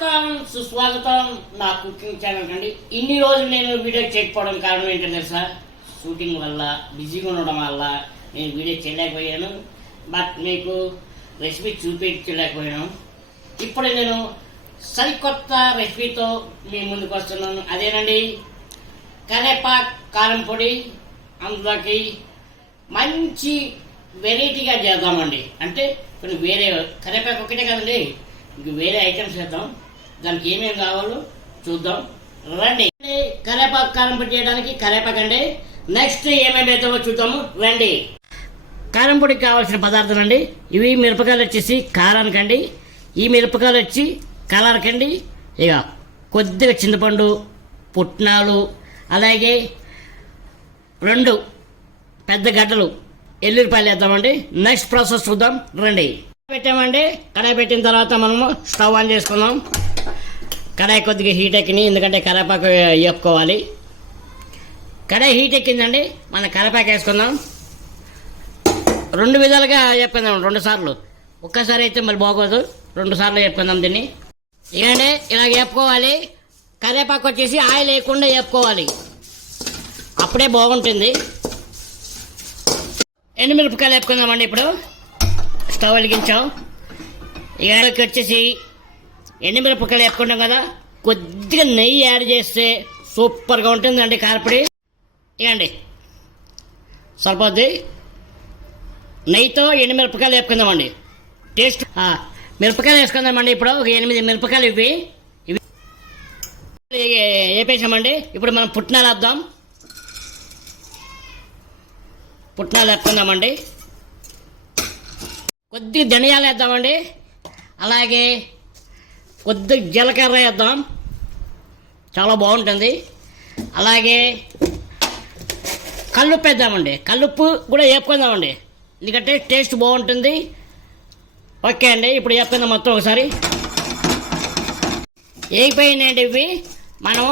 స్వాగతం సుస్వాగతం నా కుకింగ్ ఛానల్ అండి. ఇన్ని రోజులు నేను వీడియో చేయకపోవడం కారణం ఏంటంటే తెలుసా, షూటింగ్ వల్ల బిజీగా ఉండడం వల్ల నేను వీడియో చేయలేకపోయాను. బట్ మీకు రెసిపీ చూపించలేకపోయాను. ఇప్పుడు నేను సరికొత్త రెసిపీతో మీ ముందుకు వస్తున్నాను. అదేనండి కరేపాకు కారం పొడి. అందులోకి మంచి వెరైటీగా చేద్దామండి. అంటే కొన్ని వేరే కరేపాకు ఒకటే కదండి, ఇంక వేరే ఐటమ్స్ చేద్దాం. దానికి ఏమేమి కావాలో చూద్దాం రండి. కరేపాకు కారం పొడి చేయడానికి కరేపాకు అండి. నెక్స్ట్ ఏమేమి వేద్దామో చూద్దాము రండి. కారం పొడికి కావాల్సిన పదార్థాలు అండి. ఇవి మిరపకాయలు వచ్చేసి కారానికండి, ఈ మిరపకాయలు వచ్చి కలర్కండి. ఇక కొద్దిగా చింతపండు, పుట్నాలు, అలాగే 2 పెద్ద గడ్డలు ఎల్లుల్లిపాయలు వేద్దామండి. నెక్స్ట్ ప్రాసెస్ చూద్దాం రండి. పెట్టామండి. కడాయి పెట్టిన తర్వాత మనము స్టవ్ ఆన్ చేసుకుందాం. కడాయి కొద్దిగా హీట్ ఎక్కింది, ఎందుకంటే కరేపాకు వేపుకోవాలి. కడాయి హీట్ ఎక్కిందండి, మన కరేపాకు వేసుకుందాం. 2 విధాలుగా వేపుకుందాం, 2 సార్లు. ఒక్కసారి అయితే మరి బాగోదు, 2 సార్లు వేపుకుందాం దీన్ని. ఇలాంటి ఇలా వేపుకోవాలి. కరేపాకు వచ్చేసి ఆయిల్ వేయకుండా వేపుకోవాలి, అప్పుడే బాగుంటుంది. ఎండుమిరపకాయలు వేపుకుందామండి. ఇప్పుడు స్టవ్ వెలిగించాం. ఇక్కడికి వచ్చేసి ఎండుమిరపకాయలు వేపుకుంటాం కదా, కొద్దిగా నెయ్యి యాడ్ చేస్తే సూపర్గా ఉంటుందండి కారపొడి. ఇకండి సరిపోద్ది. నెయ్యితో ఎండుమిరపకాయలు వేపుకుందామండి. టేస్ట్ మిరపకాయలు వేసుకుందామండి. ఇప్పుడు ఒక 8 మిరపకాయలు ఇవి వేపేసామండి. ఇప్పుడు మనం పుట్నాలు వేద్దాం. పుట్నాలు వేసుకుందామండి. కొద్దిగా ధనియాలు వేద్దామండి. అలాగే కొద్దిగా జీలకర్ర వేద్దాం, చాలా బాగుంటుంది. అలాగే కల్లుప్పు వేద్దామండి. కల్లుప్పు కూడా వేపుకుందామండి, ఎందుకంటే టేస్ట్ బాగుంటుంది. ఓకే అండి, ఇప్పుడు వేపుకుందాం మొత్తం ఒకసారి. వేగిపోయినాయండి ఇవి. మనం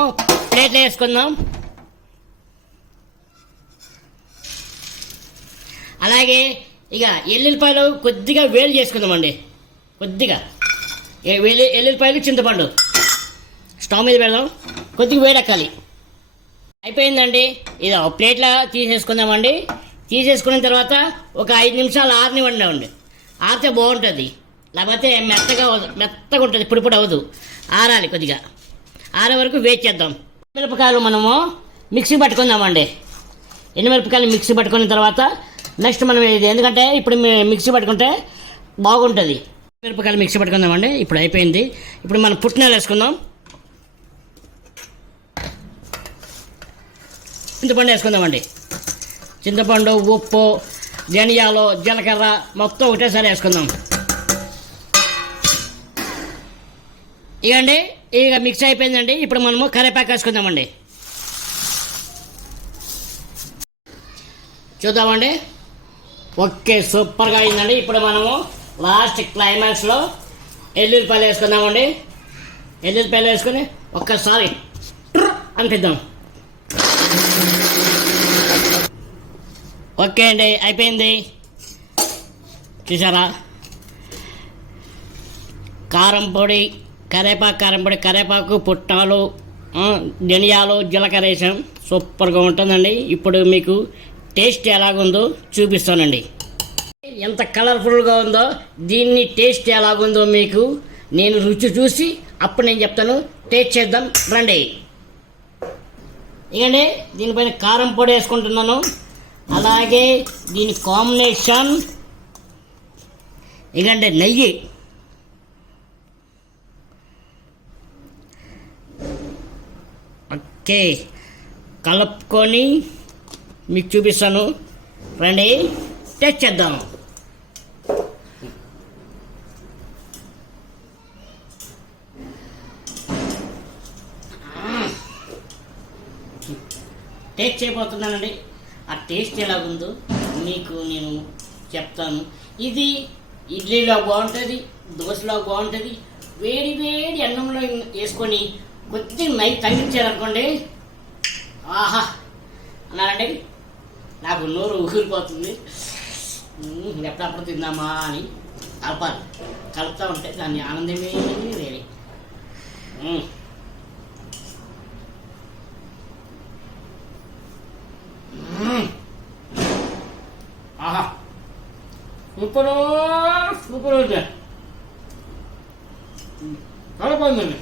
ప్లేట్లో వేసుకుందాం. అలాగే ఇక ఎల్లుల్లిపాయలు కొద్దిగా వేలు చేసుకుందామండి. కొద్దిగా ఎల్లుల్లిపాయలు, చింతపండు స్టవ్ మీద పెడదాం. కొద్దిగా వేడెక్కాలి. అయిపోయిందండి. ఇది ఒక ప్లేట్లో తీసేసుకుందామండి. తీసేసుకున్న తర్వాత ఒక 5 నిమిషాలు ఆరనివ్వండి. ఆరితే బాగుంటుంది, లేకపోతే మెత్తగా ఉంటుంది, పొడి అవ్వదు. ఆరాలి, కొద్దిగా ఆరే వరకు వేట్ చేద్దాం. మిరపకాయలు మనము మిక్సీ పట్టుకుందామండి. ఎండుమిరపకాయలు మిక్సీ పట్టుకున్న తర్వాత నెక్స్ట్ మనం ఇది, ఎందుకంటే ఇప్పుడు మిక్సీ పట్టుకుంటే బాగుంటుంది. మిరపకాయలు మిక్సీ పట్టుకుందామండి. ఇప్పుడు అయిపోయింది. ఇప్పుడు మనం పుట్నాలు వేసుకుందాం. చింతపండు వేసుకుందామండి. చింతపండు, ఉప్పు, ధనియాలు, జీలకర్ర మొత్తం ఒకటేసారి వేసుకుందాం. ఇకండి ఇక మిక్స్ అయిపోయిందండి. ఇప్పుడు మనము కరేపాకు వేసుకుందామండి. చూద్దామండి. ఓకే, సూపర్గా అయిందండి. ఇప్పుడు మనము లాస్ట్ క్లైమాక్స్లో ఎల్లుల్లిపాయలు వేసుకుందామండి. ఎల్లుల్లిపాయలు వేసుకొని ఒక్కసారి అనిపిద్దాం. ఓకే అండి, అయిపోయింది. చూసారా, కారం పొడి, కరేపాకు, పుట్నాలు, ధనియాలు, జీలకర్ర వేసాం. సూపర్గా ఉంటుందండి. ఇప్పుడు మీకు టేస్ట్ ఎలాగుందో చూపిస్తానండి. ఎంత కలర్ఫుల్గా ఉందో, దీన్ని టేస్ట్ ఎలాగుందో మీకు నేను రుచి చూసి అప్పుడు నేను చెప్తాను. టేస్ట్ చేద్దాం రండి. ఇకండి దీనిపైన కారం పొడి వేసుకుంటున్నాను. అలాగే దీని కాంబినేషన్ ఇకండి నెయ్యి. ఓకే, కలుపుకొని మీకు చూపిస్తాను రండి. టేస్ట్ చేద్దాం. టేస్ట్ చేయబోతున్నానండి. ఆ టేస్ట్ ఎలాగుందో మీకు నేను చెప్తాను. ఇది ఇడ్లీలో బాగుంటుంది, దోశలో బాగుంటుంది. వేడి వేడి అన్నంలో వేసుకొని కొద్దిగా నెయ్యి తగ్గించారనుకోండి, ఆహా అన్నారండి. నాకు నోరు ఊరిపోతుంది. ఎప్పుడప్పుడు తిందామా అని కలపాలి. కలుపుతూ ఉంటే దాన్ని ఆనందమే వేరే. సూపర్ సూపర్ ఉంది. చాలా బాగుందండి.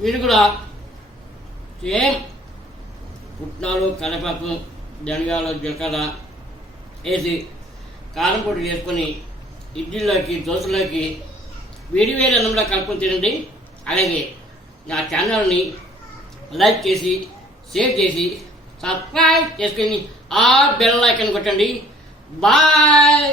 మీరు కూడా సేమ్ పుట్నాలు కరివేపాకు ధనియాలు జీలకర్ర వేసి కారం పొడి వేసుకొని ఇడ్లీలోకి దోశలోకి వేడి వేడి అన్నంలో కలుపుకొని తినండి. అలాగే నా ఛానల్ని లైక్ చేసి షేర్ చేసి సబ్స్క్రైబ్ చేసుకొని ఆ బెల్ ఐకాన్ కొట్టండి. బాయ్.